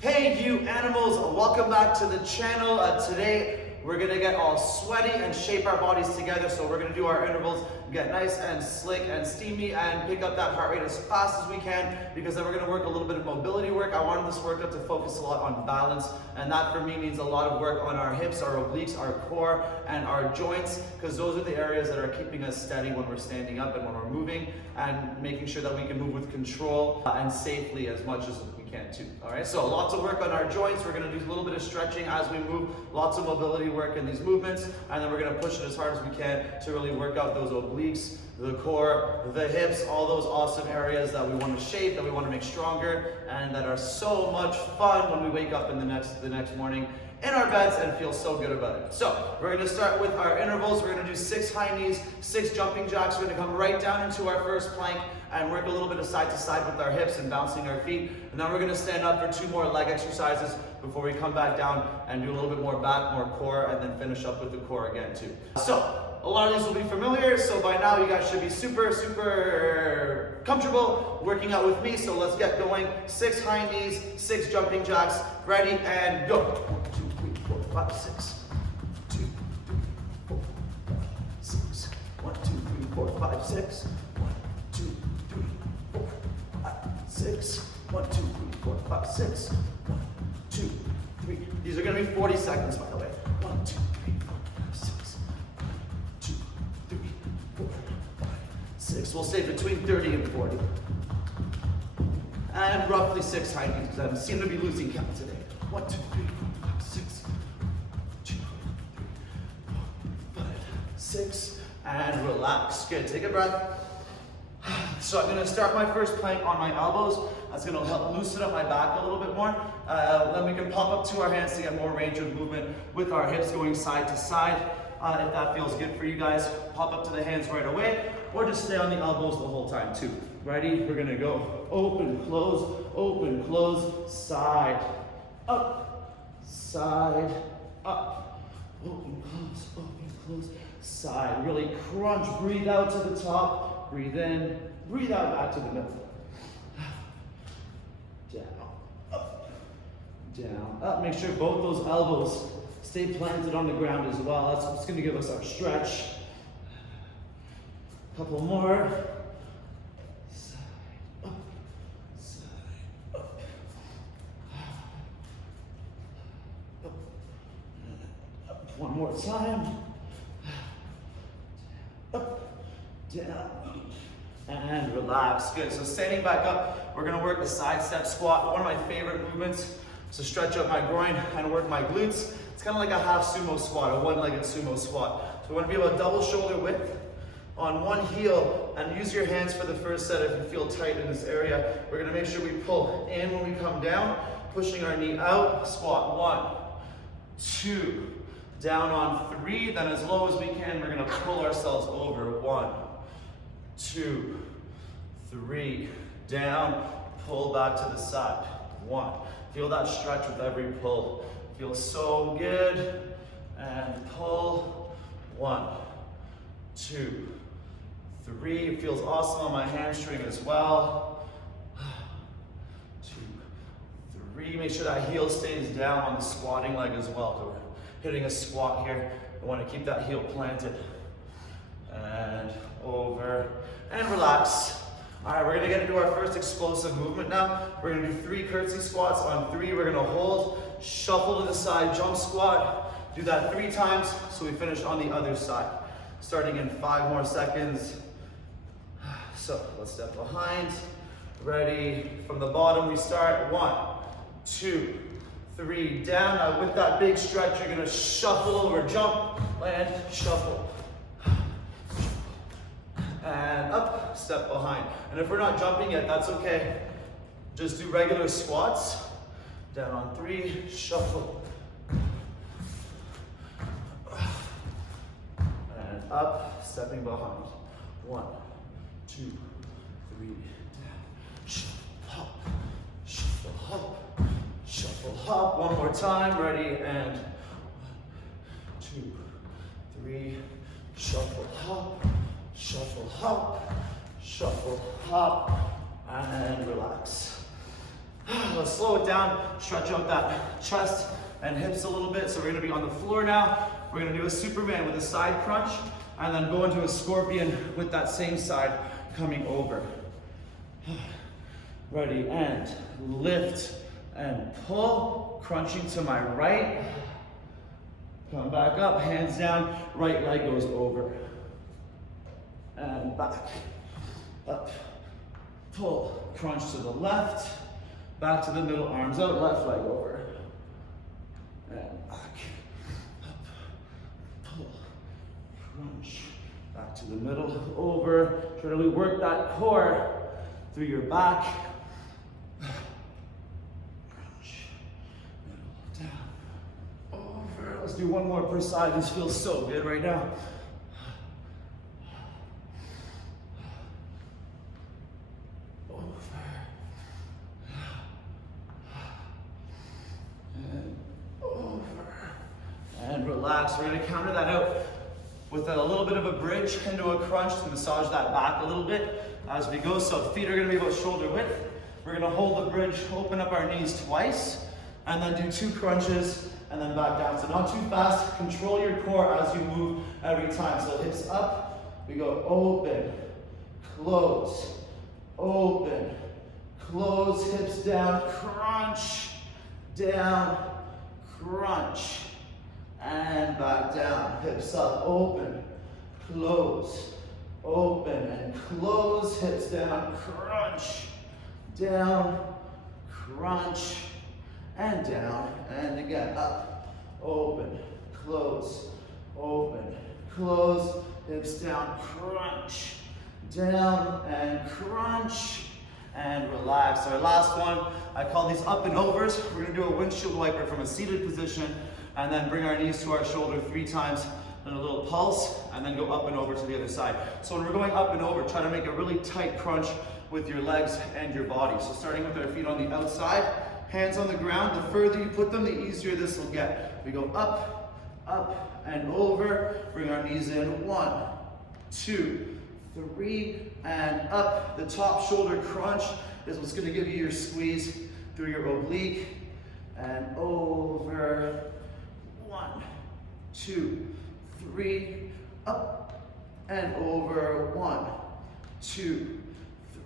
Hey you animals, welcome back to the channel. Today we're gonna get all sweaty and shape our bodies together. So we're gonna do our intervals, get nice and slick and steamy and pick up that heart rate as fast as we can, because then we're gonna work a little bit of mobility work. I wanted this workout to focus a lot on balance, and that for me means a lot of work on our hips, our obliques, our core, and our joints, because those are the areas that are keeping us steady when we're standing up and when we're moving, and making sure that we can move with control and safely as much as we can too. All right, so lots of work on our joints. We're gonna do a little bit of stretching as we move, lots of mobility work in these movements, and then we're gonna push it as hard as we can to really work out those obliques, the core, the hips, all those awesome areas that we want to shape, that we want to make stronger, and that are so much fun when we wake up in the next morning in our beds and feel so good about it. So we're going to start with our intervals. We're going to do 6 high knees, 6 jumping jacks. We're going to come right down into our first plank and work a little bit of side to side with our hips and bouncing our feet. And then we're going to stand up for 2 more leg exercises before we come back down and do a little bit more back, more core, and then finish up with the core again too. So a lot of these will be familiar, so by now you guys should be super comfortable working out with me. So let's get going. 6 high knees, 6 jumping jacks. Ready and go. 1, 2, 3, 4, 5, 6. 2, 3, 4, 6. 1, 2, 3, 4, 5, 6. 1, 2, 3, 4, 5, 6. 1, 2, 3, 4, 5, 6. 1, 2, 3. These are going to be 40 seconds, by the way. 1, 2, 3, 4, 5, 6. 1, 2, 3, 4, 5, 6. We'll say between 30 and 40. And roughly 6 high knees, because I seem to be losing count today. 1, 2, 3, 4, 5, 6. 2, 3, 4, 5, 6. And relax. Good. Take a breath. So I'm going to start my first plank on my elbows. That's going to help loosen up my back a little bit more. Then we can pop up to our hands to get more range of movement with our hips going side to side. If that feels good for you guys, pop up to the hands right away, or just stay on the elbows the whole time too. Ready? We're going to go open, close, side, up, side, up, open, close, side. Really crunch, breathe out to the top, breathe in, breathe out back to the middle. Down, up. Make sure both those elbows stay planted on the ground as well. That's what's going to give us our stretch. Couple more. Side, up, side, up. Up, up. One more time. Up, down, and relax. Good. So standing back up, we're going to work the side step squat. One of my favorite movements. So stretch up my groin and work my glutes. It's kind of like a half sumo squat, a one-legged sumo squat. So we want to be able to double shoulder width on one heel, and use your hands for the first set if you feel tight in this area. We're going to make sure we pull in when we come down, pushing our knee out. Squat 1, 2, down on 3. Then as low as we can, we're going to pull ourselves over. 1, 2, 3, down, pull back to the side. 1. Feel that stretch with every pull. Feels so good. And pull. 1, 2, 3. It feels awesome on my hamstring as well. 2, 3. Make sure that heel stays down on the squatting leg as well. So we're hitting a squat here. I want to keep that heel planted. And over. And relax. All right, we're going to get into our first explosive movement now. We're going to do 3 curtsy squats. On 3, we're going to hold, shuffle to the side, jump squat. Do that 3 times so we finish on the other side. Starting in 5 more seconds. So let's step behind. Ready? From the bottom we start. 1, 2, 3, down. Now with that big stretch, you're going to shuffle over, jump, land, shuffle. And up, step behind. And if we're not jumping yet, that's okay. Just do regular squats. Down on 3, shuffle. And up, stepping behind. 1, 2, 3, down. Shuffle, hop, shuffle, hop, shuffle, hop. One more time, ready, and 1, 2, 3, shuffle, hop. Shuffle, hop, and relax. Let's slow it down, stretch out that chest and hips a little bit. So we're gonna be on the floor now. We're gonna do a Superman with a side crunch and then go into a scorpion with that same side coming over. Ready, and lift and pull, crunching to my right. Come back up, hands down, right leg goes over. And back, up, pull, crunch to the left, back to the middle, arms out, left leg over. And back, up, pull, crunch, back to the middle, over. Try to really work that core through your back. Crunch, middle, down, over. Let's do one more per side. This feels so good right now. Relax. We're going to counter that out with a little bit of a bridge into a crunch to massage that back a little bit as we go. So feet are going to be about shoulder width. We're going to hold the bridge, open up our knees twice, and then do 2 crunches and then back down. So not too fast. Control your core as you move every time. So hips up. We go open, close, open, close, hips down, crunch, down, crunch. And back down, hips up, open, close, open, and close, hips down, crunch, down, crunch, and down, and again, up, open, close, hips down, crunch, down, and crunch, and relax. Our last one, I call these up and overs. We're gonna do a windshield wiper from a seated position, and then bring our knees to our shoulder 3 times, and a little pulse, and then go up and over to the other side. So when we're going up and over, try to make a really tight crunch with your legs and your body. So starting with our feet on the outside, hands on the ground. The further you put them, the easier this will get. We go up, up, and over. Bring our knees in. 1, 2, 3, and up. The top shoulder crunch is what's gonna give you your squeeze through your oblique, and over. 1, 2, 3, up and over. 1, 2,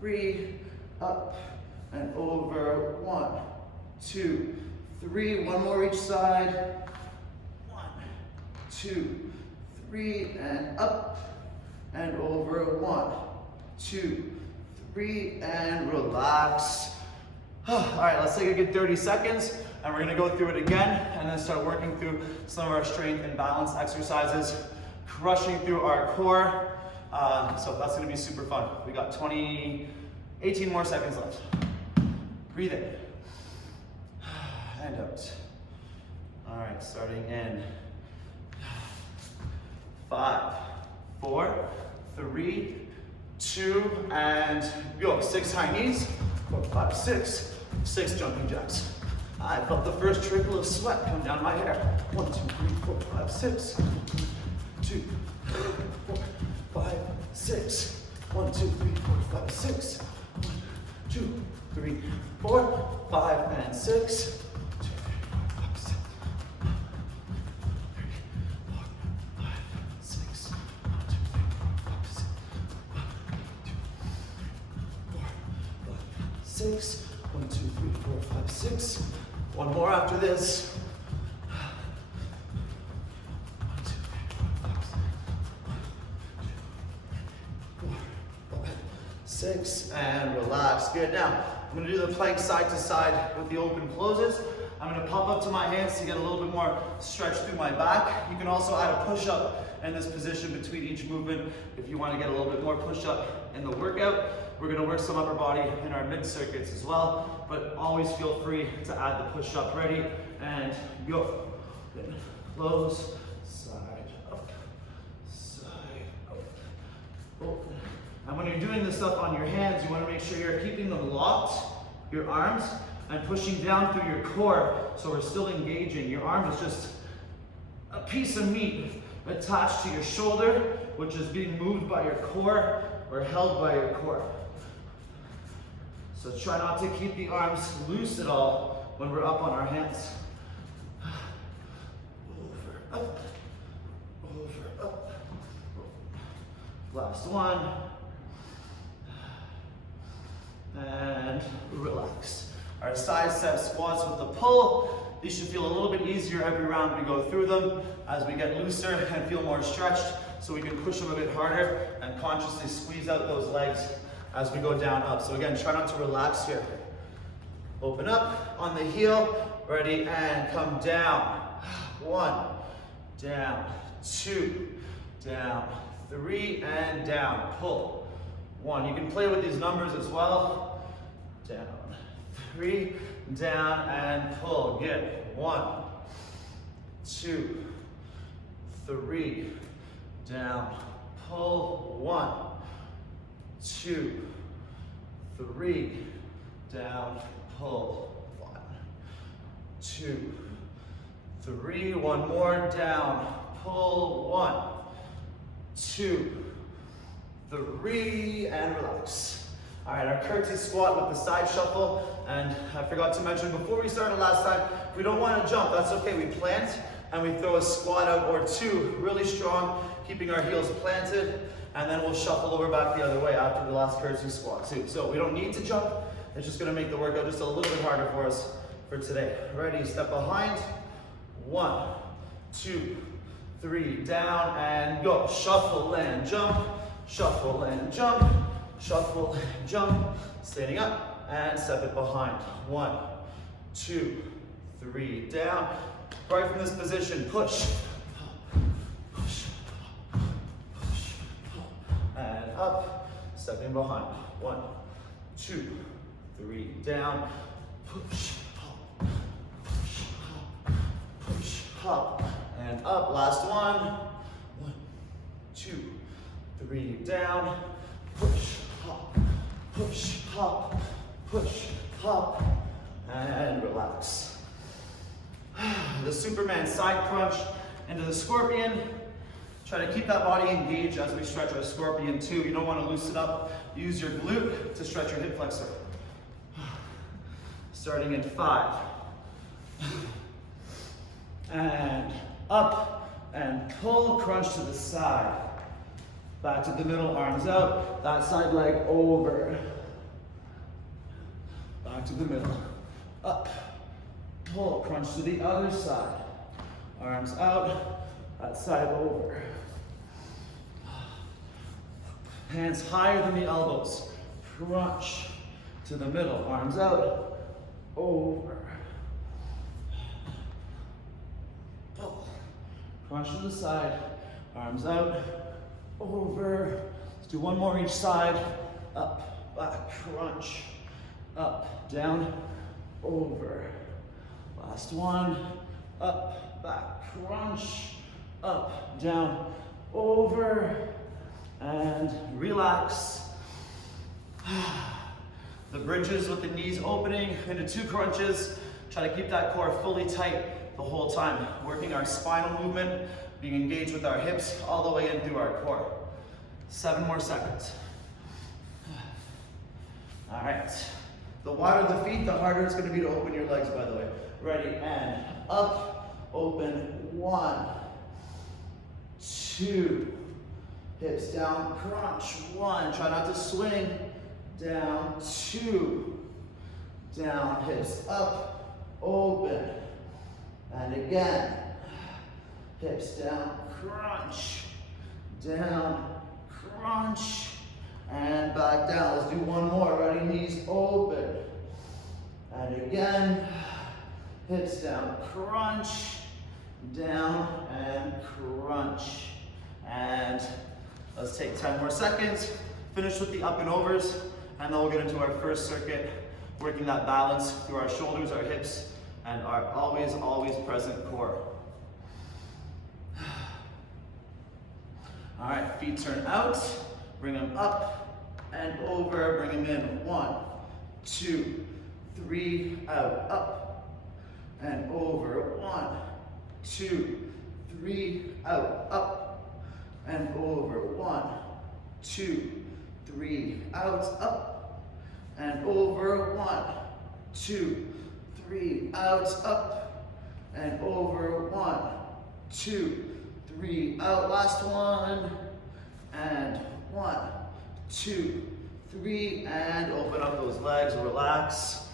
3, up and over. 1, 2, 3. One more each side. 1, 2, 3, and up and over. 1, 2, 3, and relax. All right, let's take a good 30 seconds. And we're gonna go through it again and then start working through some of our strength and balance exercises, crushing through our core. So that's gonna be super fun. We got 18 more seconds left. Breathe in and out. All right, starting in 5, 4, 3, 2, and go. 6 high knees, 4, 5, 6, 6 jumping jacks. I felt the first trickle of sweat come down my hair. 1, 2, 3, 4, 5, 6. 1, 2, 4, 5, 6. 1, 2, 3, 4, 5, 6. 1, 2, 3, 4, 5, and 6. 2, 3, 4, 5, 6. 3, 4, 5, 6. 1, 2, 3, 4, 5, 6. 1, 2, 3, 4, 5, 6. 1, 2, 3, 4, 5, 6. One more after this. 1, 2, 3, 4, 5, 6. 1, 2, 3, 4, 5, 6, and relax. Good. Now, I'm gonna do the plank side to side with the open closes. I'm gonna pop up to my hands to get a little bit more stretch through my back. You can also add a push-up in this position between each movement if you wanna get a little bit more push-up in the workout. We're gonna work some upper body in our mid circuits as well, but always feel free to add the push-up. Ready, and go. Then close, side up, open. And when you're doing this stuff on your hands, you wanna make sure you're keeping them locked, your arms, and pushing down through your core, so we're still engaging. Your arm is just a piece of meat attached to your shoulder, which is being moved by your core or held by your core. So try not to keep the arms loose at all when we're up on our hands. Over, up, over, up. Last one. And relax. Our side step squats with the pull. These should feel a little bit easier every round we go through them as we get looser and feel more stretched, so we can push them a bit harder and consciously squeeze out those legs as we go down up. So again, try not to relax here. Open up on the heel, ready, and come down. 1, down, 2, down, 3, and down. Pull. 1. You can play with these numbers as well. Down, 3, down, and pull. Good. 1, 2, 3, down, pull. 1, 2, 3, down, pull. 1, 2, 3. One more, down, pull. 1, 2, 3, and relax. All right, our curtsy squat with the side shuffle. And I forgot to mention before we started last time, if we don't want to jump, that's okay. We plant and we throw a squat out or two, really strong, keeping our heels planted, and then we'll shuffle over back the other way after the last curtsy squat too. So we don't need to jump. It's just gonna make the workout just a little bit harder for us for today. Ready, step behind. 1, 2, 3, down and go. Shuffle and jump, shuffle and jump, shuffle and jump. Standing up and step it behind. 1, 2, 3, down. Right from this position, push, push, push, and up. Stepping behind. 1, 2, 3, down. Push, push, push, up, and up. Last one. 1, 2, 3, down. Push, hop, push, hop, push, hop, and relax. The Superman side crunch into the scorpion. Try to keep that body engaged as we stretch our scorpion too. You don't want to loosen up. Use your glute to stretch your hip flexor. Starting in 5. And up and pull, crunch to the side. Back to the middle, arms out. That side leg over. Back to the middle. Up. Pull, crunch to the other side. Arms out. That side over. Hands higher than the elbows. Crunch to the middle. Arms out. Over. Pull. Crunch to the side. Arms out. Over. Let's do one more each side. Up, back, crunch. Up, down, over. Last one. Up, back, crunch. Up, down, over. And relax. The bridges with the knees opening into 2 crunches. Try to keep that core fully tight the whole time. Working our spinal movement, being engaged with our hips all the way in through our core. 7 more seconds. All right. The wider the feet, the harder it's going to be to open your legs, by the way. Ready, and up, open. 1, 2, hips down, crunch. 1, try not to swing. Down, 2, down, hips up, open. And again, hips down, crunch. Down, crunch. And back down. Let's do one more. Ready, knees open. And again, hips down, crunch, down, and crunch. And let's take 10 more seconds. Finish with the up and overs, and then we'll get into our first circuit, working that balance through our shoulders, our hips, and our always, always present core. All right, feet turn out. Bring them up and over, bring them in. 1, 2, 3, out, up and over. 1, 2, 3, out, up and over. 1, 2, 3, out, up and over. 1, 2, 3, out, up, and over. 1, 2, 3, out. Last one, and 1, 2, 3, and open up those legs, relax.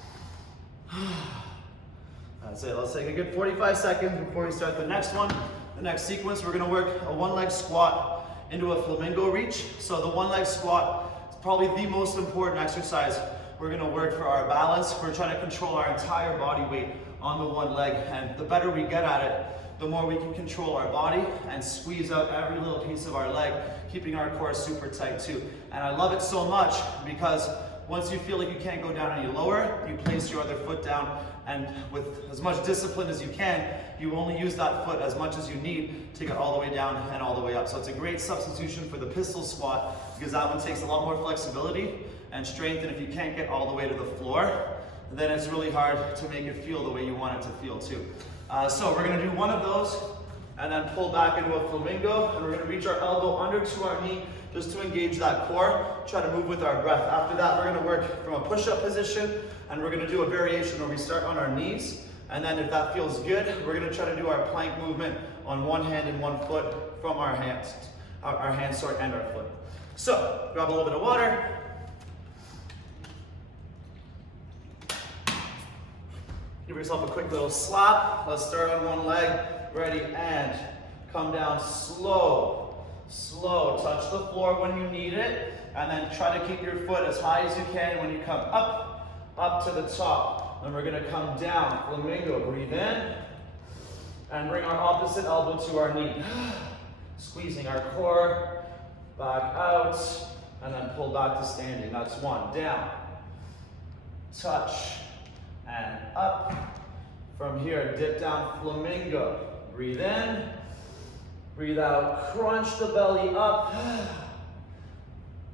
That's it. Let's take a good 45 seconds before we start the next one. The next sequence, we're gonna work a one-leg squat into a flamingo reach. So the one-leg squat is probably the most important exercise we're gonna work for our balance. We're trying to control our entire body weight on the one leg, and the better we get at it, the more we can control our body and squeeze out every little piece of our leg, keeping our core super tight too. And I love it so much because once you feel like you can't go down any lower, you place your other foot down, and with as much discipline as you can, you only use that foot as much as you need to get all the way down and all the way up. So it's a great substitution for the pistol squat because that one takes a lot more flexibility and strength, and if you can't get all the way to the floor, then it's really hard to make it feel the way you want it to feel too. So we're gonna do one of those and then pull back into a flamingo, and we're gonna reach our elbow under to our knee just to engage that core, try to move with our breath. After that, we're gonna work from a push-up position, and we're gonna do a variation where we start on our knees, and then if that feels good, we're gonna try to do our plank movement on one hand and one foot from our hands, and our foot. So, grab a little bit of water. Give yourself a quick little slap. Let's start on one leg. Ready, and come down slow, slow. Touch the floor when you need it, and then try to keep your foot as high as you can when you come up to the top. Then we're gonna come down, flamingo. Breathe in, and bring our opposite elbow to our knee. Squeezing our core, back out, and then pull back to standing. That's one, down, touch, and up. From here, dip down, flamingo. Breathe in, breathe out, crunch the belly up,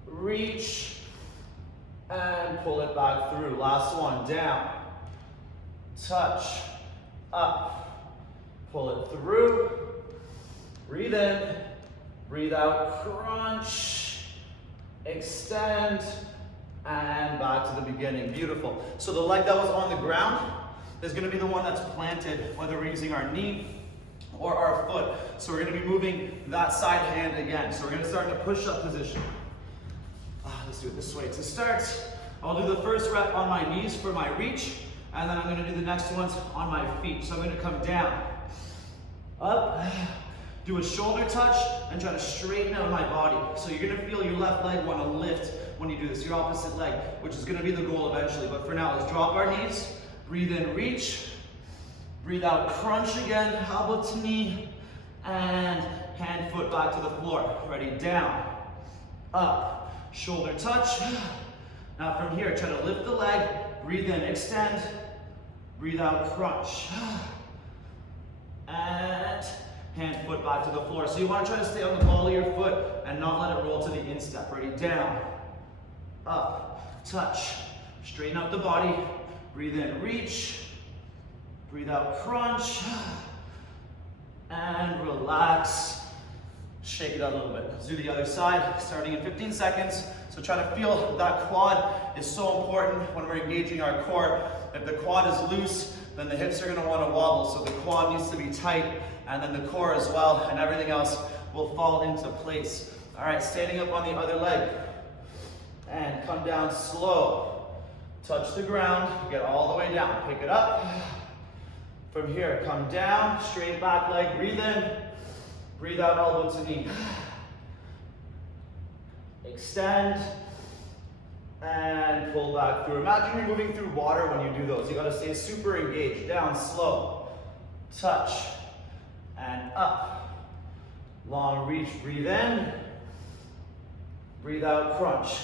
reach, and pull it back through. Last one, down, touch, up, pull it through, breathe in, breathe out, crunch, extend, and back to the beginning. Beautiful. So the leg that was on the ground is going to be the one that's planted, whether we're using our knee or our foot. So we're going to be moving that side hand again. So we're going to start in a push-up position. Let's do it this way. To start, I'll do the first rep on my knees for my reach, and then I'm going to do the next ones on my feet. So I'm going to come down, up, do a shoulder touch, and try to straighten out my body. So you're going to feel your left leg want to lift when you do this, your opposite leg, which is going to be the goal eventually. But for now, let's drop our knees, breathe in, reach, breathe out, crunch again, elbow to knee, and hand, foot back to the floor. Ready, down, up, shoulder touch. Now from here, try to lift the leg, breathe in, extend, breathe out, crunch. And hand, foot back to the floor. So you want to try to stay on the ball of your foot and not let it roll to the instep. Ready, down, up, touch, straighten up the body, breathe in, reach, breathe out, crunch, and relax. Shake it out a little bit. Let's do the other side, starting in 15 seconds. So try to feel that quad is so important when we're engaging our core. If the quad is loose, then the hips are going to want to wobble. So the quad needs to be tight, and then the core as well, and everything else will fall into place. All right, standing up on the other leg. And come down slow. Touch the ground, get all the way down. Pick it up. From here, come down, straight back leg, breathe in. Breathe out, elbow to knee. Extend, and pull back through. Imagine you're moving through water when you do those. You gotta stay super engaged. Down, slow. Touch, and up. Long reach, breathe in. Breathe out, crunch.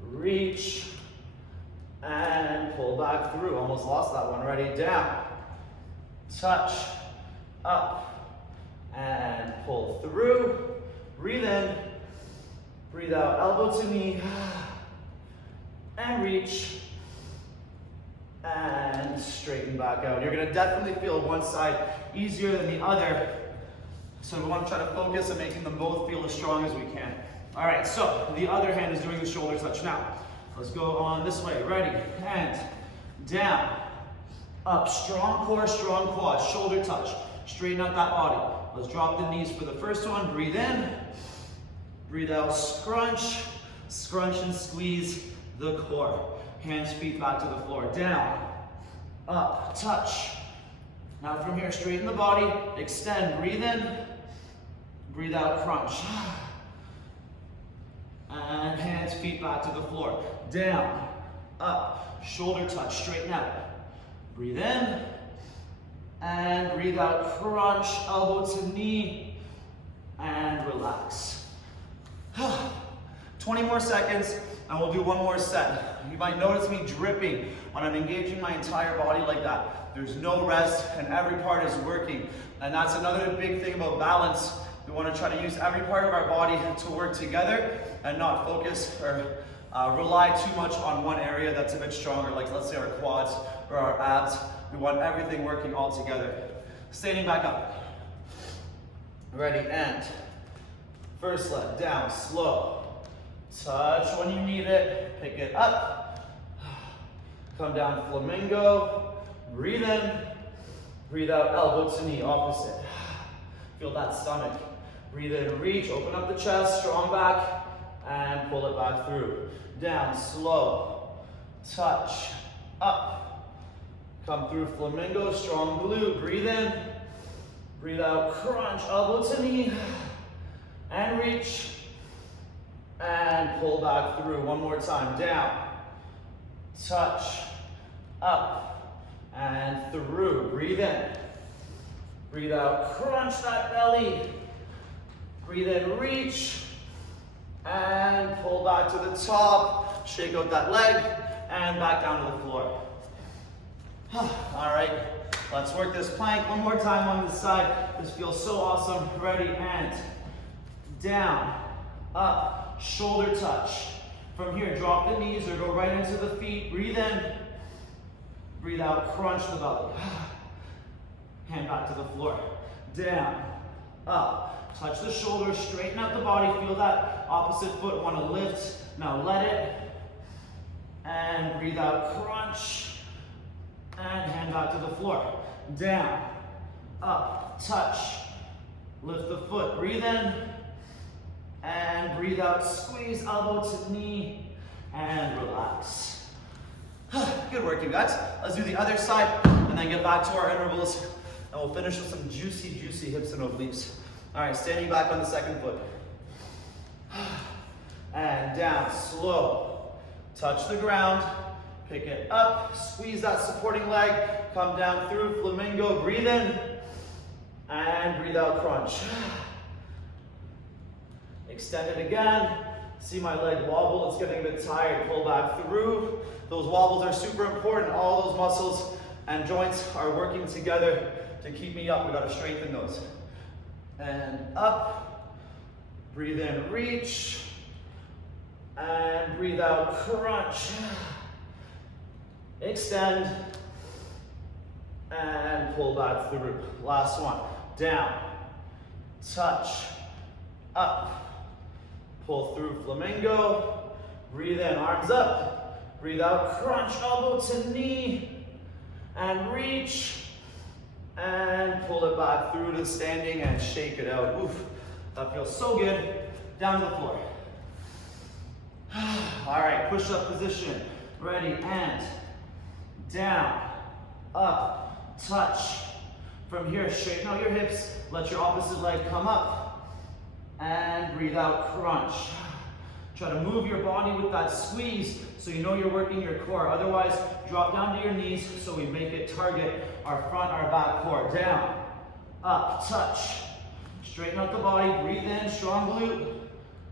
Reach, and pull back through. Almost lost that one. Ready, down. Touch, up, and pull through. Breathe in, breathe out, elbow to knee, and reach, and straighten back out. You're gonna definitely feel one side easier than the other, so we wanna try to focus on making them both feel as strong as we can. All right, so the other hand is doing the shoulder touch now. Let's go on this way. Ready, and down, up, strong core, strong quad, shoulder touch. Straighten out that body. Let's drop the knees for the first one. Breathe in, breathe out, scrunch, scrunch and squeeze the core. Hands, feet back to the floor. Down, up, touch. Now from here, straighten the body, extend, breathe in, breathe out, crunch. And hands, feet back to the floor. Down, up, shoulder touch, straighten out. Breathe in, and breathe out, crunch, elbow to knee, and relax. 20 more seconds, and we'll do one more set. You might notice me dripping when I'm engaging my entire body like that. There's no rest, and every part is working. And that's another big thing about balance. We want to try to use every part of our body to work together and not focus or rely too much on one area that's a bit stronger, like let's say our quads or our abs. We want everything working all together. Standing back up. Ready, and first leg down, slow. Touch when you need it, pick it up. Come down, flamingo. Breathe in, breathe out, elbow to knee, opposite. Feel that stomach. Breathe in, reach, open up the chest, strong back, and pull it back through. Down, slow, touch, up. Come through flamingo, strong glute, breathe in, breathe out, crunch, elbow to knee, and reach, and pull back through. One more time, down, touch, up, and through. Breathe in, breathe out, crunch that belly, breathe in, reach, and pull back to the top, shake out that leg, and back down to the floor. All right, let's work this plank one more time on this side. This feels so awesome. Ready, and down, up, shoulder touch. From here, drop the knees or go right into the feet. Breathe in, breathe out, crunch the belly. Hand back to the floor. Down, up, touch the shoulders, straighten out the body. Feel that opposite foot want to lift. Now let it, and breathe out, crunch. And hand back to the floor. Down, up, touch, lift the foot, breathe in, and breathe out, squeeze elbow to knee, and relax. Good work, you guys. Let's do the other side, and then get back to our intervals, and we'll finish with some juicy, juicy hips and obliques. All right, standing back on the second foot. And down, slow, touch the ground. Pick it up, squeeze that supporting leg, come down through, flamingo, breathe in, and breathe out, crunch. Extend it again, see my leg wobble, it's getting a bit tired, pull back through. Those wobbles are super important, all those muscles and joints are working together to keep me up, we gotta strengthen those. And up, breathe in, reach, and breathe out, crunch. Extend, and pull back through. Last one, down, touch, up, pull through flamingo, breathe in, arms up, breathe out, crunch, elbow to knee, and reach, and pull it back through to standing and shake it out. Oof, that feels so good. Down to the floor. All right, push-up position. Ready, and down, up, touch. From here, straighten out your hips, let your opposite leg come up, and breathe out, crunch. Try to move your body with that squeeze so you know you're working your core. Otherwise, drop down to your knees so we make it target our front, our back core. Down, up, touch. Straighten out the body, breathe in, strong glute.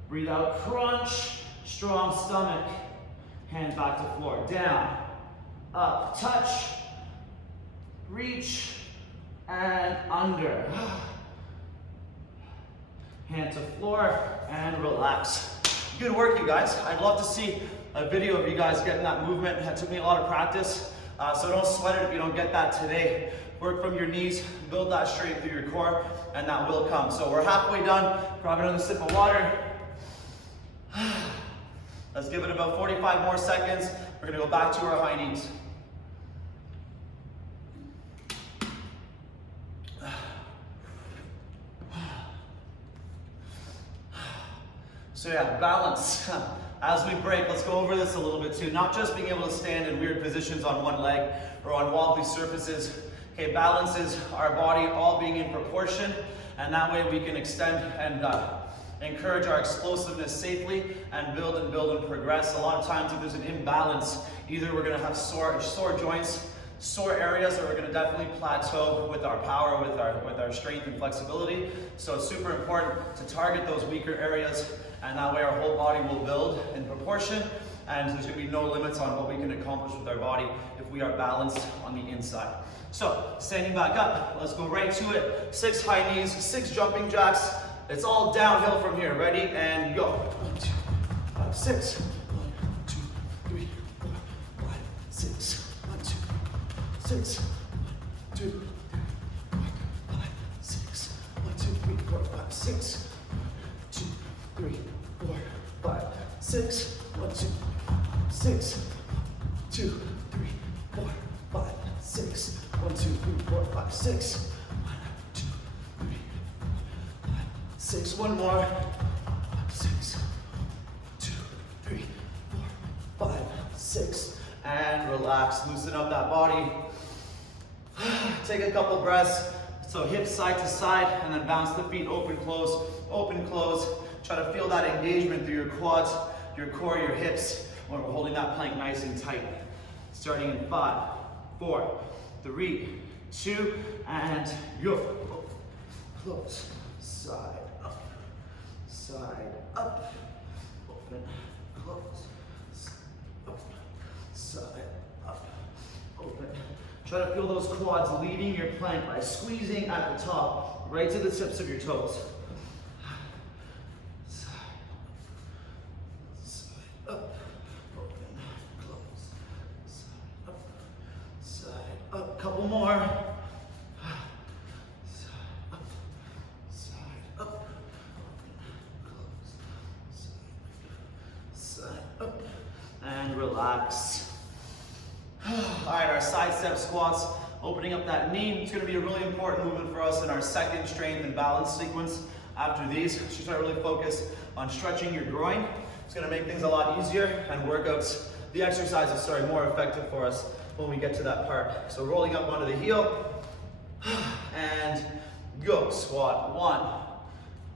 Breathe out, crunch, strong stomach. Hands back to floor. Down, up, touch, reach, and under. Hand to floor and relax. Good work, you guys. I'd love to see a video of you guys getting that movement. It took me a lot of practice, so don't sweat it if you don't get that today. Work from your knees, build that strength through your core, and that will come. So we're halfway done. Grab another sip of water. Let's give it about 45 more seconds. We're gonna go back to our high knees. So yeah, balance. As we break, let's go over this a little bit too. Not just being able to stand in weird positions on one leg or on wobbly surfaces. Okay, balance is our body all being in proportion, and that way we can extend and encourage our explosiveness safely and build and progress. A lot of times if there's an imbalance, either we're gonna have sore joints, sore areas, or we're gonna definitely plateau with our power, with our strength and flexibility. So it's super important to target those weaker areas, and that way our whole body will build in proportion, and there's gonna be no limits on what we can accomplish with our body if we are balanced on the inside. So, standing back up, let's go right to it. 6 high knees, 6 jumping jacks. It's all downhill from here. Ready, and go. 1, 2, 5, 6. 1, 2, 3, 4, 5, 6. 1, 2, 6. 1, 2, 3, 4, 5, 6. 1, 2, 3, 4, 5, 6. 2, 3, 4, 5, 6. 1, 2, 6. 2, 3, 4, 5, 6. 1, 2, 3, 4, 5, 6. 1, 2, 3, 4, 5, 6. One more. 6. 2, 3, 4, 5, 6. And relax. Loosen up that body. Take a couple breaths. So hips side to side, and then bounce the feet open, close, open, close. Try to feel that engagement through your quads, your core, your hips, when we're holding that plank nice and tight. Starting in 5, 4, 3, 2, and go. Close, side up, open, close, up, side up, open. Try to feel those quads leading your plank by squeezing at the top, right to the tips of your toes. Side up, open, close, side up, couple more. Side up, close, side up, and relax. All right, our side step squats, opening up that knee. It's gonna be a really important movement for us in our second strength and balance sequence. After these, you should really focus on stretching your groin. It's gonna make things a lot easier and workouts, the exercises, more effective for us when we get to that part. So rolling up onto the heel, and go. Squat, 1,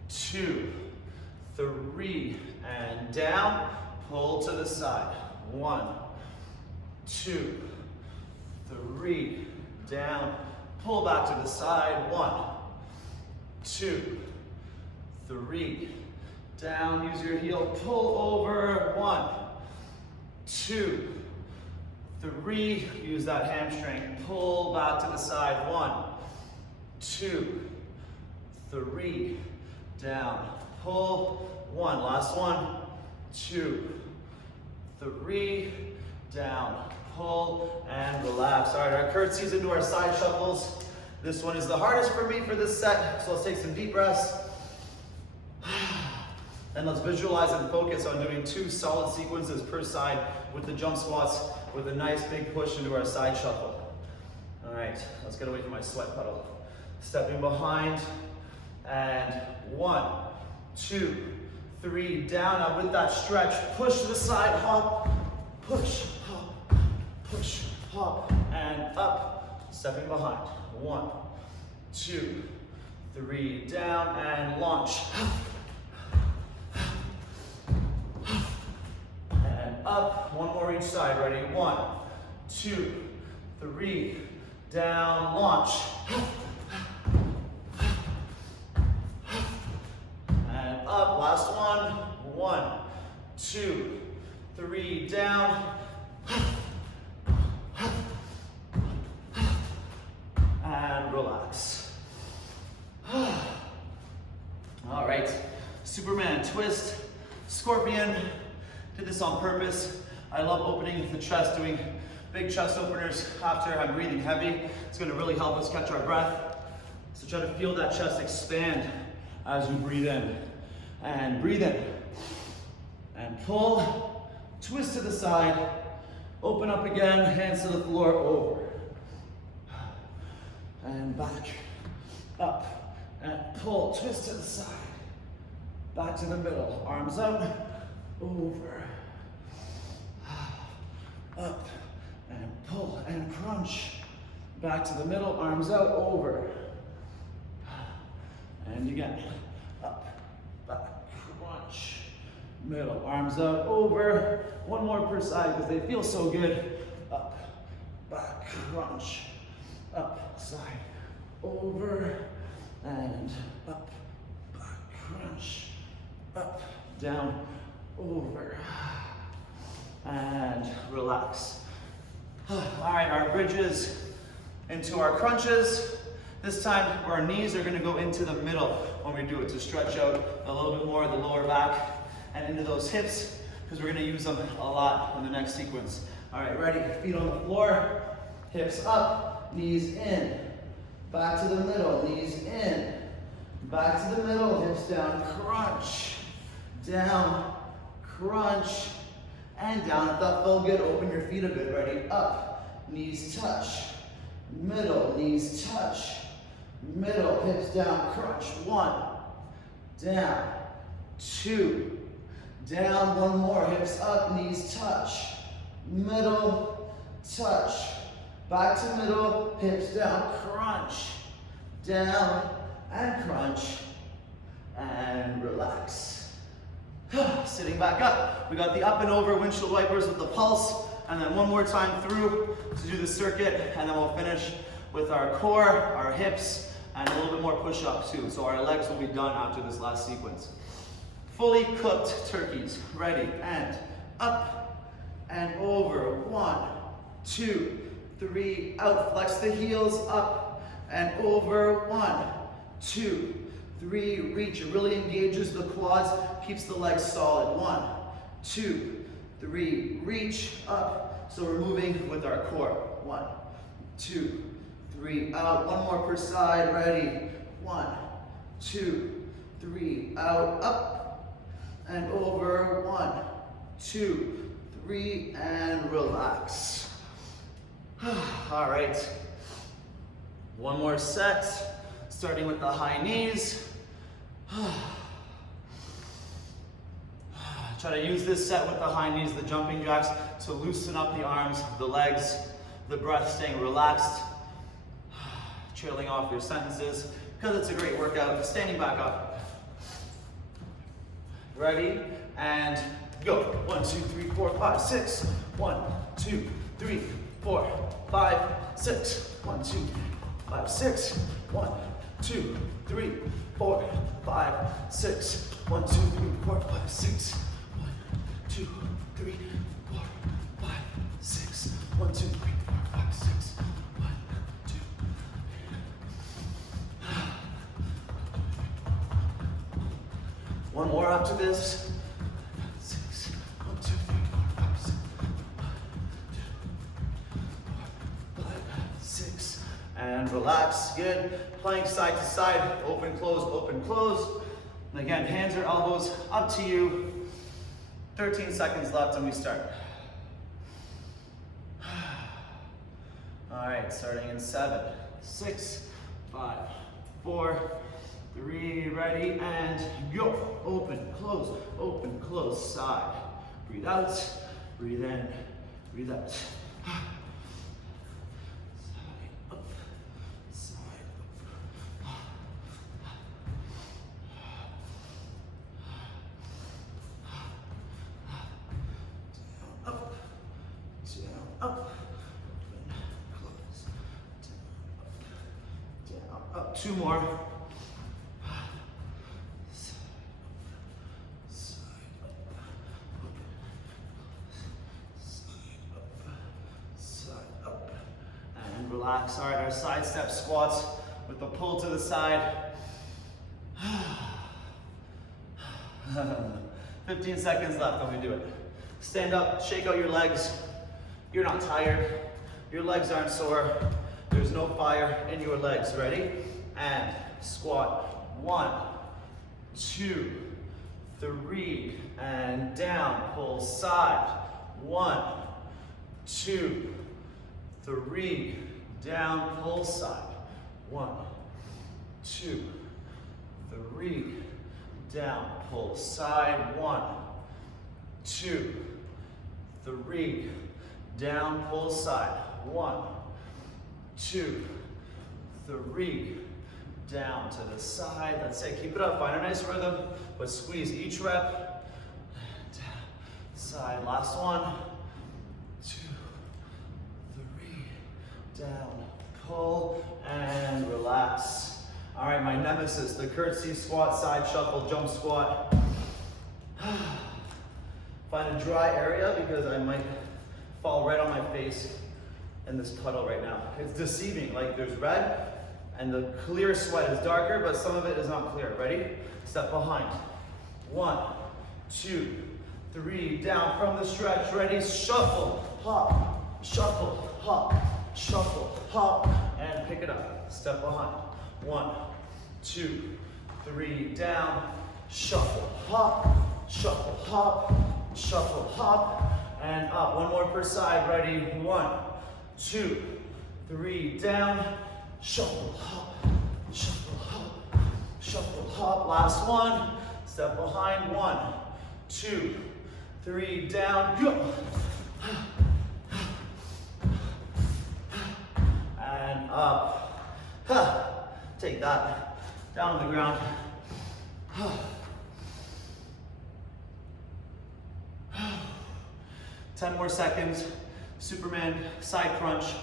2, 3, and down. Pull to the side, 1, 2, 3, down. Pull back to the side, 1, 2, 3, down. Use your heel, pull over, 1, 2, 3. Use that hamstring, pull back to the side, 1, 2, 3, down. Pull, 1, last one, 2, 3, down. Pull and relax. All right, our curtsies into our side shuffles. This one is the hardest for me for this set, so let's take some deep breaths. And let's visualize and focus on doing 2 solid sequences per side with the jump squats with a nice big push into our side shuffle. All right, let's get away from my sweat puddle. Stepping behind, and 1, 2, 3, down. Now with that stretch, push to the side, hop, push, hop, push, hop, and up. Stepping behind, 1, 2, 3, down, and launch. And up, one more each side, ready? 1, 2, 3, down, launch. And up, last one. 1, 2, 3, down. And relax. All right, Superman twist, scorpion. Did this on purpose. I love opening the chest, doing big chest openers after I'm breathing heavy. It's gonna really help us catch our breath. So try to feel that chest expand as you breathe in. And breathe in. and pull, twist to the side, open up again, hands to the floor, over, and back, up, and pull, twist to the side, back to the middle, arms out, over, up, and pull, and crunch, back to the middle, arms out, over, and again, up, back, crunch, middle, arms out, over, one more per side because they feel so good, up, back, crunch, up, side, over, and up, back, crunch, up, down, over, and relax. All right, our bridges into our crunches. This time our knees are gonna go into the middle when we do it to stretch out a little bit more of the lower back and into those hips because we're gonna use them a lot in the next sequence. All right, ready? Feet on the floor, hips up, knees in, back to the middle, knees in, back to the middle, hips down, crunch, down, crunch, and down. If that felt good, open your feet a bit. Ready? Up, knees touch, middle, knees touch, middle, hips down, crunch. 1, down, 2, down, one more, hips up, knees touch, middle, touch, back to middle, hips down, crunch, down, and crunch, and relax. Sitting back up, we got the up and over windshield wipers with the pulse, and then one more time through to do the circuit, and then we'll finish with our core, our hips, and a little bit more push-up too. So our legs will be done after this last sequence. Fully cooked turkeys. Ready, and up and over. 1, 2, 3, out. Flex the heels, up and over. 1, 2, 3, reach. It really engages the quads, keeps the legs solid. 1, 2, 3, reach, up. So we're moving with our core. 1, 2, 3, out. One more per side. Ready? 1, 2, 3, out, up and over. 1, 2, 3, and relax. All right. One more set, starting with the high knees. Try to use this set with the high knees, the jumping jacks, to loosen up the arms, the legs, the breath staying relaxed, trailing off your sentences, because it's a great workout. Standing back up. Ready, and go. 1, 2, 3, 4, 5, 6. 1, 2, 3, 4, 5, 6. 1, 2, 5, 6. 1, 2, 3, 4, 5, 6. 1, 2, 3, 4, 5, 6. 1, 2, 3, 4, 5, 6. 1, 2, 3, 4, 5, 6. 1, 2. One more after this. 6. 1, 2, 3, 4, 5, 6. 1, 2, 4, 5, 6. And relax. Good. Plank side to side. Open, close, open, close. And again, hands or elbows, up to you. 13 seconds left and we start. All right, starting in 7, 6, 5, 4, 3, ready, and go. Open, close, side. Breathe out, breathe in, breathe out. Up, close, down, up, 2 more. Side up, and relax. All right, our side step squats with the pull to the side. 15 seconds left when we do it. Stand up, shake out your legs. You're not tired. Your legs aren't sore. There's no fire in your legs. Ready? And squat. 1, 2, 3, and down, pull side. 1, 2, 3, down, pull side. 1, 2, 3, down, pull side. 1, 2, 3, down, pull side. 1, 2, 3, down to the side. That's it. Keep it up. Find a nice rhythm, but squeeze each rep. Down, side. Last one. 2, 3, down, pull, and relax. All right, my nemesis, the curtsy squat, side shuffle, jump squat. Find a dry area because I might fall right on my face in this puddle right now. It's deceiving. Like there's red and the clear sweat is darker, but some of it is not clear. Ready? Step behind. 1, 2, 3, down from the stretch. Ready? Shuffle, hop, shuffle, hop, shuffle, hop, and pick it up. Step behind. 1, 2, 3, down, shuffle, hop, shuffle, hop, shuffle, hop, and up. One more per side. Ready? 1, 2, 3, down, shuffle, hop, shuffle, hop, shuffle, hop. Last one. Step behind. 1, 2, 3, down, go. And up. Take that down on the ground. 10 more seconds. Superman side crunch,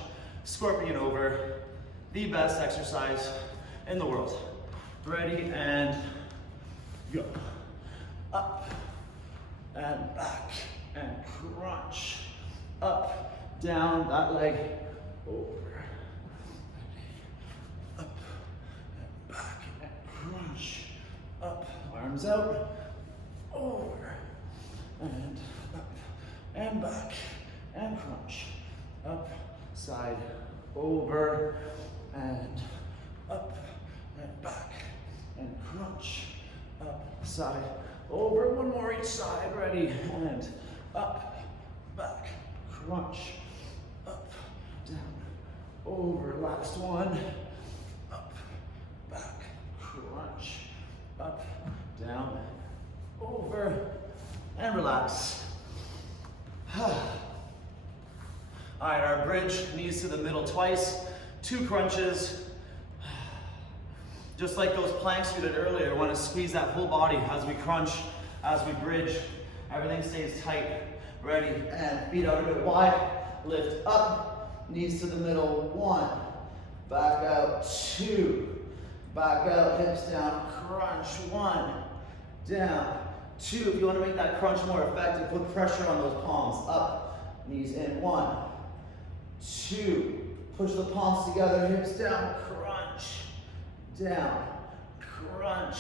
scorpion over. The best exercise in the world. Ready, and go. Up and back and crunch. Up, down, that leg over. Up and back and crunch. Up, arms out, over, and up and back and crunch. Up, side, over, and up and back and crunch. Up, side, over. One more each side. Ready, and up, back, crunch. Up, down, over. Last one. Up, back, crunch. Up, down, over, and relax. All right, our bridge, knees to the middle twice, 2 crunches. Just like those planks we did earlier, we want to squeeze that whole body as we crunch, as we bridge. Everything stays tight. Ready, and feet out a bit wide. Lift up, knees to the middle. 1, back out. 2, back out, hips down, crunch. 1, down. 2, if you want to make that crunch more effective, put pressure on those palms. Up, knees in. 1, 2, push the palms together, hips down, crunch, down, crunch.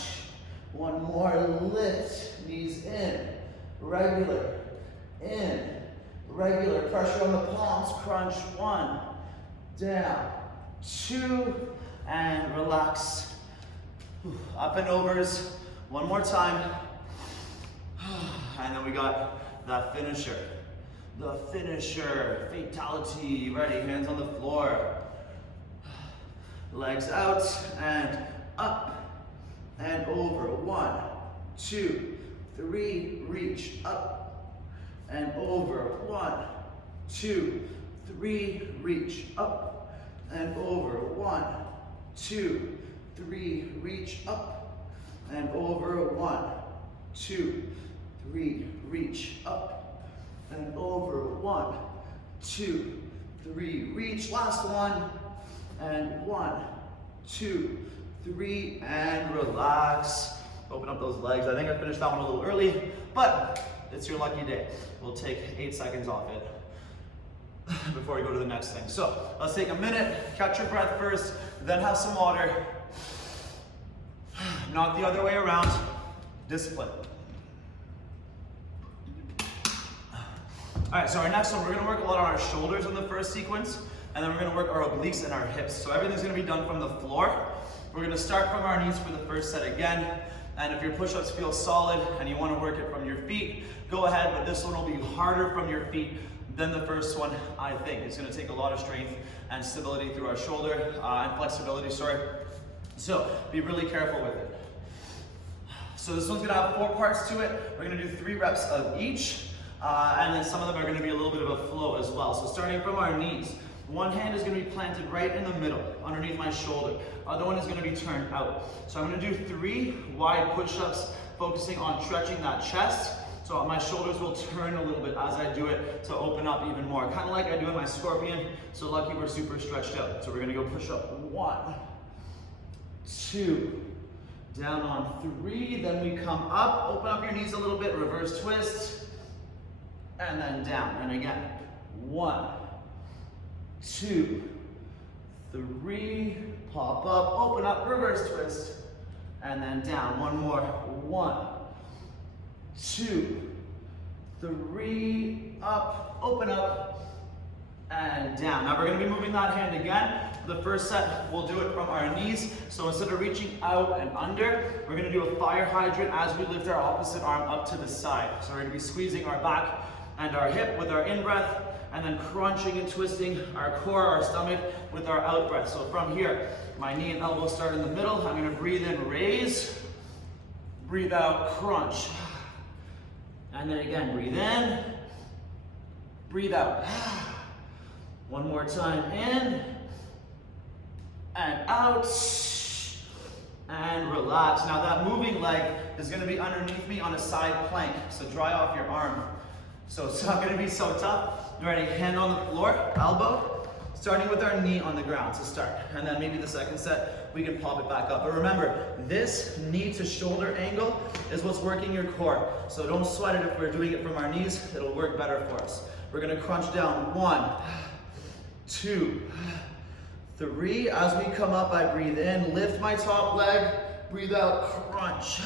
One more, lift, knees in, regular, pressure on the palms, crunch. 1, down, 2, and relax. Up and overs, one more time. And then we got that finisher. The finisher, fatality. Ready, hands on the floor. Legs out and up and over. 1, 2, 3, reach up and over. 1, 2, 3, reach up and over. 1, 2, 3, reach up and over. 1, 2, 3, reach up and over. 1, 2, 3, reach. Last one. And 1, 2, 3, and relax. Open up those legs. I think I finished that one a little early, but it's your lucky day. We'll take 8 seconds off it before we go to the next thing. So let's take a minute, catch your breath first, then have some water. Not the other way around. Discipline. All right, so our next one, we're gonna work a lot on our shoulders in the first sequence, and then we're gonna work our obliques and our hips. So everything's gonna be done from the floor. We're gonna start from our knees for the first set again. And if your push-ups feel solid and you want to work it from your feet, go ahead, but this one will be harder from your feet than the first one, I think. It's going to take a lot of strength and stability through our shoulder and flexibility, sorry. So be really careful with it. So this one's going to have 4 parts to it. We're going to do 3 reps of each, and then some of them are going to be a little bit of a flow as well. So starting from our knees, one hand is going to be planted right in the middle, underneath my shoulder. Other one is going to be turned out. So I'm going to do 3 wide push-ups, focusing on stretching that chest. So my shoulders will turn a little bit as I do it to open up even more. Kind of like I do in my scorpion. So lucky we're super stretched out. So we're going to go push up 1, 2, down on 3. Then we come up, open up your knees a little bit, reverse twist, and then down. And again, 1, 2, 3, pop up, open up, reverse twist, and then down. One more, 1, 2, 3, up, open up, and down. Now we're going to be moving that hand again. The first set, we'll do it from our knees. So instead of reaching out and under, we're going to do a fire hydrant as we lift our opposite arm up to the side. So we're going to be squeezing our back and our hip with our in-breath, and then crunching and twisting our core, our stomach with our out-breath. So from here, my knee and elbow start in the middle. I'm going to breathe in, raise, breathe out, crunch. And then again, breathe in, breathe out. One more time, in, and out, and relax. Now that moving leg is going to be underneath me on a side plank, so dry off your arm. So it's not going to be so tough. Ready, hand on the floor, elbow, starting with our knee on the ground to start. And then maybe the second set, we can pop it back up. But remember, this knee to shoulder angle is what's working your core. So don't sweat it if we're doing it from our knees, it'll work better for us. We're going to crunch down, 1, 2, 3. As we come up, I breathe in, lift my top leg, breathe out, crunch.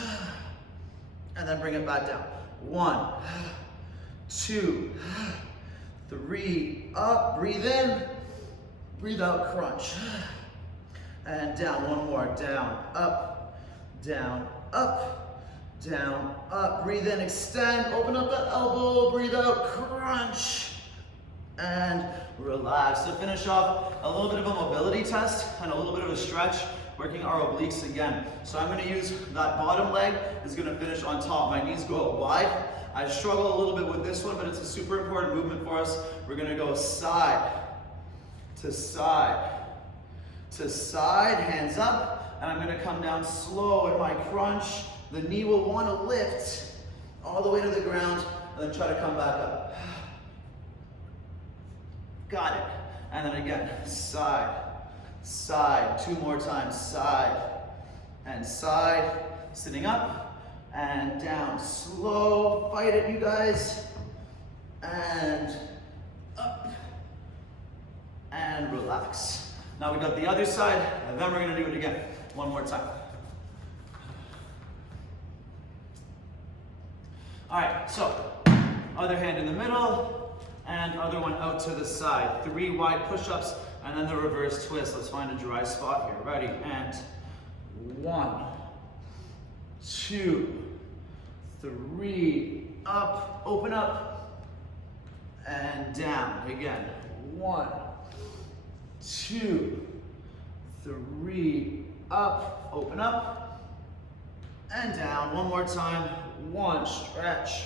And then bring it back down. 1, 2, 3, up, breathe in, breathe out, crunch. And down, one more, down, up, down, up, down, up. Breathe in, extend, open up that elbow, breathe out, crunch, and relax. To finish off, a little bit of a mobility test and a little bit of a stretch, working our obliques again. So I'm going to use that bottom leg is going to finish on top. My knees go out wide. I struggle a little bit with this one, but it's a super important movement for us. We're going to go side to side to side, hands up, and I'm going to come down slow in my crunch. The knee will want to lift all the way to the ground, and then try to come back up. Got it. And then again, side, side, 2 more times, side and side, sitting up and down, slow, fight it you guys, and up, and relax. Now we got the other side, and then we're gonna do it again, one more time. All right, so, other hand in the middle, and other one out to the side. 3 wide push-ups, and then the reverse twist. Let's find a dry spot here. Ready, and 1, 2, 3, up, open up, and down. Again, 1, 2, 3, up, open up, and down. One more time. 1, stretch,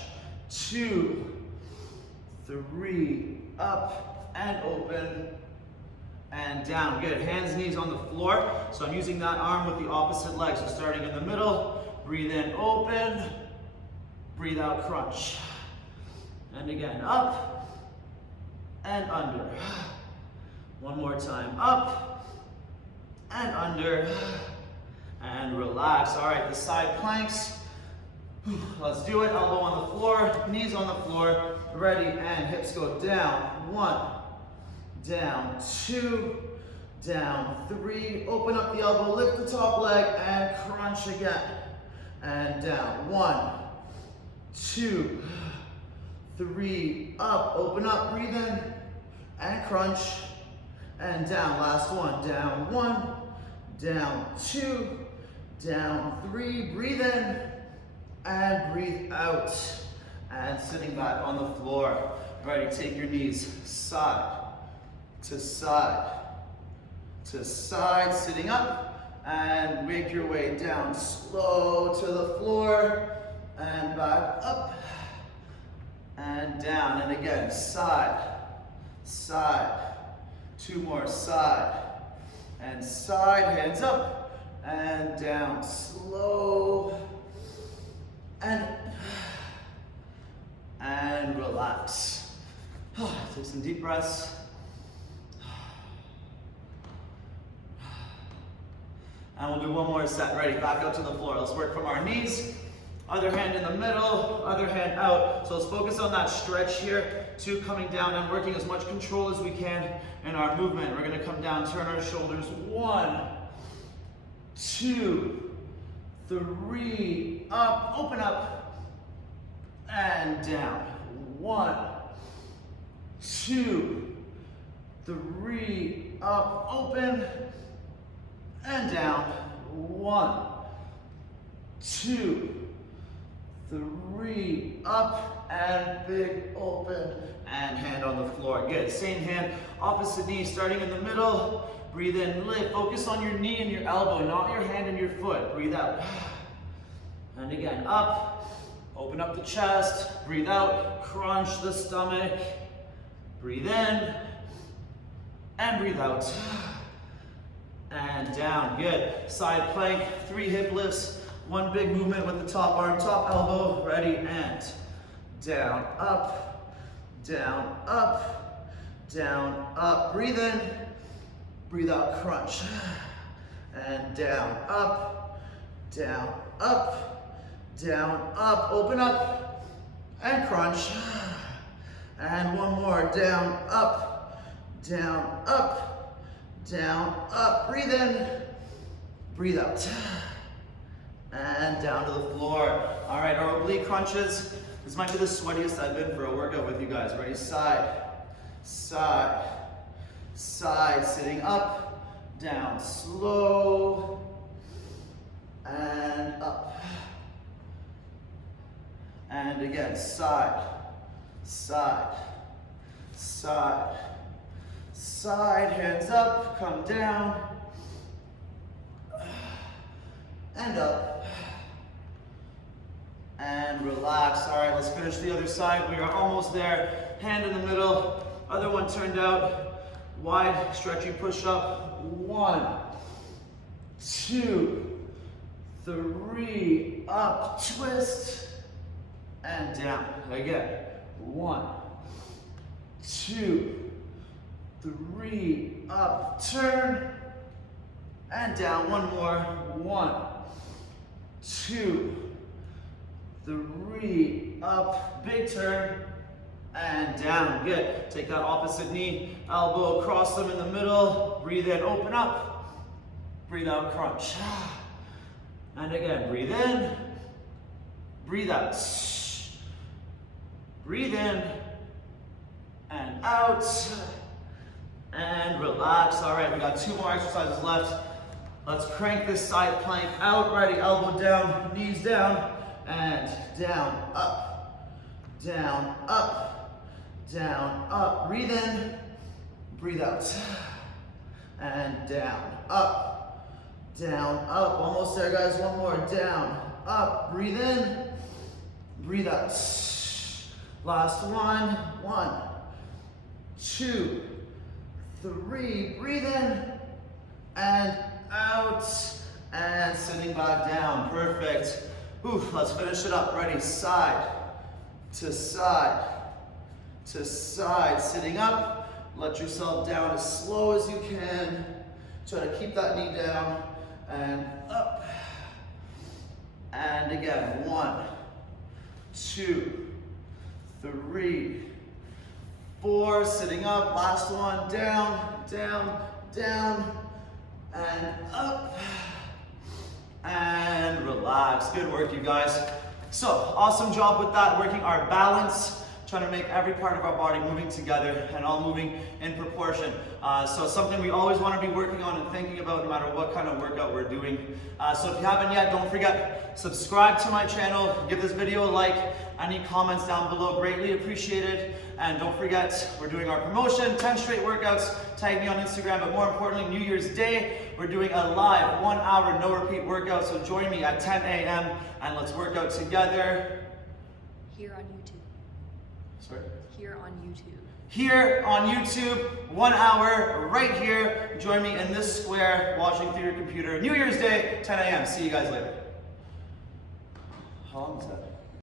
2, 3, up, and open, and down. Good, hands, knees on the floor. So I'm using that arm with the opposite leg. So starting in the middle, breathe in, open, breathe out, crunch. And again, up, and under. One more time, up, and under, and relax. All right, the side planks. Let's do it. Elbow on the floor, knees on the floor. Ready, and hips go down. 1, down, 2, down, 3. Open up the elbow, lift the top leg, and crunch again. And down. 1, 2, 3, up. Open up, breathe in, and crunch. And down. Last one. Down, 1, down, 2, down, 3, breathe in, and breathe out. And sitting back on the floor. Ready, take your knees side to side to side, sitting up, and make your way down slow to the floor, and back up, and down, and again, side, side, 2 more, side, and side, hands up, and down, slow, and relax. Take some deep breaths. And we'll do one more set. Ready, back out to the floor. Let's work from our knees. Other hand in the middle, other hand out. So let's focus on that stretch here. 2 coming down and working as much control as we can in our movement. We're gonna come down, turn our shoulders. 1, 2, 3, up, open up, and down. 1, 2, 3, up, open, and down. 1, 2, 3, up, and big open, and hand on the floor. Good, same hand, opposite knee, starting in the middle. Breathe in, lift, focus on your knee and your elbow, not your hand and your foot. Breathe out. And again, up, open up the chest, breathe out, crunch the stomach. Breathe in, and breathe out. And down, good. Side plank, 3 hip lifts, 1 big movement with the top arm, top elbow, ready, and down, up, down, up, down, up. Breathe in, breathe out, crunch. And down, up, down, up, down, up. Open up, and crunch. And 1 more, down, up, down, up, down, up. Breathe in, breathe out. And down to the floor. All right, our oblique crunches. This might be the sweatiest I've been for a workout with you guys. Ready? Side, side, side. Sitting up, down, slow, and up. And again, side, side, side, side. Hands up, come down, and up, and relax. All right, let's finish the other side. We are almost there. Hand in the middle, other one turned out. Wide, stretchy push up. 1, 2, 3, up, twist, and down. Again, 1, 2, 3, up, turn, and down. 1 more. 1, 2, 3, up, big turn, and down. Good. Take that opposite knee, elbow across them in the middle. Breathe in, open up. Breathe out, crunch. And again, breathe in, breathe out. Breathe in, and out, and relax. All right, we got 2 more exercises left. Let's crank this side plank out. Ready, elbow down, knees down, and down, up, down, up, down, up. Breathe in, breathe out, and down, up, down, up. Almost there, guys. 1 more. Down, up. Breathe in, breathe out. Last one. 1, 2, 3. Breathe in, and out, and sitting back down. Perfect. Oof, let's finish it up. Ready? Side to side to side. Sitting up. Let yourself down as slow as you can. Try to keep that knee down, and up. And again, 1, 2, 3, 4. Sitting up. Last one. Down, down, down, and up, and relax. Good work, you guys. So, awesome job with that, working our balance. trying to make every part of our body moving together and all moving in proportion. So something we always want to be working on and thinking about no matter what kind of workout we're doing. So if you haven't yet, don't forget, subscribe to my channel, give this video a like, any comments down below, greatly appreciated. And don't forget, we're doing our promotion, 10 straight workouts, tag me on Instagram, but more importantly, New Year's Day, we're doing a live 1 hour no repeat workout, so join me at 10 a.m. and let's work out together. Here on YouTube. Sorry? Here on YouTube. Here on YouTube, 1 hour, right here. Join me in this square, watching through your computer. New Year's Day, 10 a.m. See you guys later. How long is that?